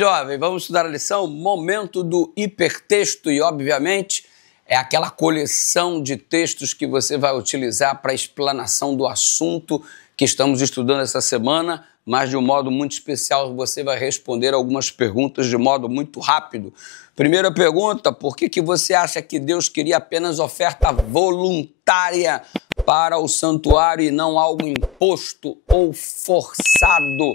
jovem, vamos estudar a lição Momento do Hipertexto e, obviamente, é aquela coleção de textos que você vai utilizar para a explanação do assunto que estamos estudando essa semana, mas de um modo muito especial você vai responder algumas perguntas de modo muito rápido. Primeira pergunta, por que você acha que Deus queria apenas oferta voluntária para o santuário e não algo imposto ou forçado?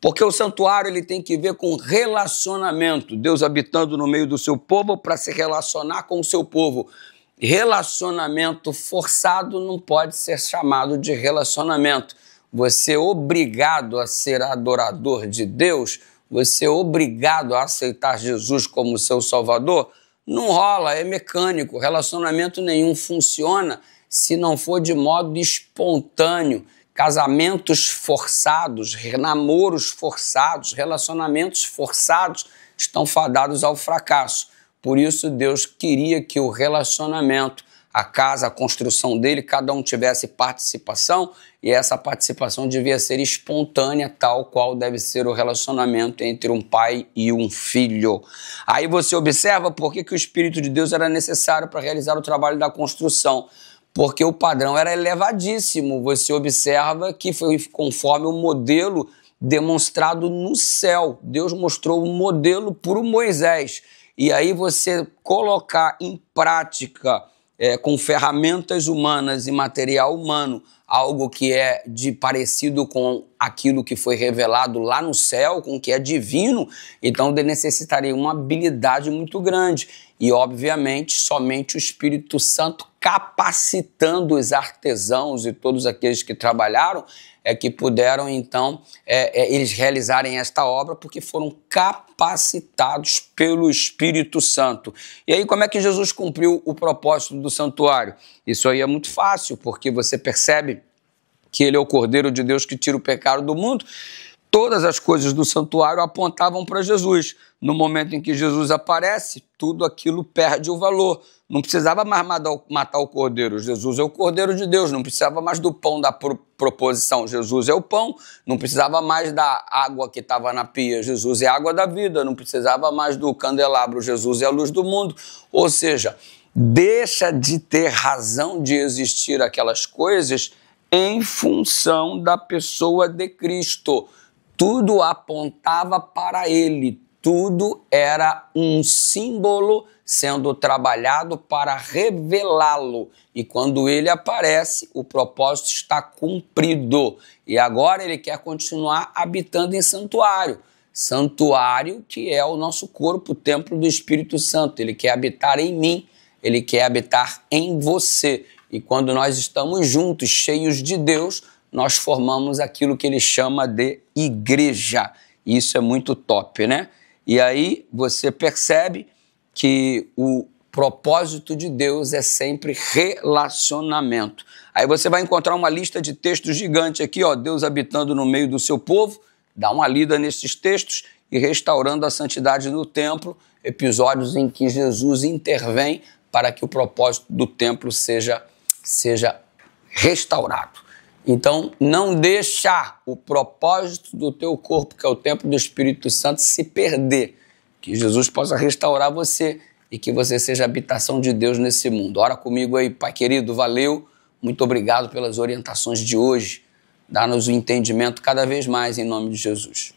Porque o santuário ele tem que ver com relacionamento, Deus habitando no meio do seu povo para se relacionar com o seu povo. Relacionamento forçado não pode ser chamado de relacionamento. Você é obrigado a ser adorador de Deus, você é obrigado a aceitar Jesus como seu Salvador, não rola, é mecânico. Relacionamento nenhum funciona se não for de modo espontâneo. Casamentos forçados, namoros forçados, relacionamentos forçados estão fadados ao fracasso. Por isso, Deus queria que o relacionamento, a casa, a construção dele, cada um tivesse participação e essa participação devia ser espontânea, tal qual deve ser o relacionamento entre um pai e um filho. Aí você observa por que o Espírito de Deus era necessário para realizar o trabalho da construção. Porque o padrão era elevadíssimo. Você observa que foi conforme o modelo demonstrado no céu. Deus mostrou o modelo por Moisés. E aí você colocar em prática, com ferramentas humanas e material humano, algo que é de parecido com aquilo que foi revelado lá no céu, com o que é divino, então necessitaria uma habilidade muito grande. E, obviamente, somente o Espírito Santo capacitando os artesãos e todos aqueles que trabalharam é que puderam, então, eles realizarem esta obra porque foram capacitados pelo Espírito Santo. E aí, como é que Jesus cumpriu o propósito do santuário? Isso aí é muito fácil, porque você percebe que ele é o Cordeiro de Deus que tira o pecado do mundo. Todas as coisas do santuário apontavam para Jesus. No momento em que Jesus aparece, tudo aquilo perde o valor. Não precisava mais matar o Cordeiro. Jesus é o Cordeiro de Deus. Não precisava mais do pão da proposição. Jesus é o pão. Não precisava mais da água que estava na pia. Jesus é a água da vida. Não precisava mais do candelabro. Jesus é a luz do mundo. Ou seja, deixa de ter razão de existir aquelas coisas em função da pessoa de Cristo. Tudo apontava para ele, tudo era um símbolo sendo trabalhado para revelá-lo. E quando ele aparece, o propósito está cumprido. E agora ele quer continuar habitando em santuário. Santuário que é o nosso corpo, o templo do Espírito Santo. Ele quer habitar em mim, ele quer habitar em você. E quando nós estamos juntos, cheios de Deus, nós formamos aquilo que ele chama de igreja. Isso é muito top, né? E aí você percebe que o propósito de Deus é sempre relacionamento. Aí você vai encontrar uma lista de textos gigante aqui, ó, Deus habitando no meio do seu povo. Dá uma lida nesses textos e restaurando a santidade no templo, episódios em que Jesus intervém para que o propósito do templo seja restaurado. Então, não deixa o propósito do teu corpo, que é o templo do Espírito Santo, se perder. Que Jesus possa restaurar você e que você seja a habitação de Deus nesse mundo. Ora comigo aí, Pai querido, valeu. Muito obrigado pelas orientações de hoje. Dá-nos o entendimento cada vez mais em nome de Jesus.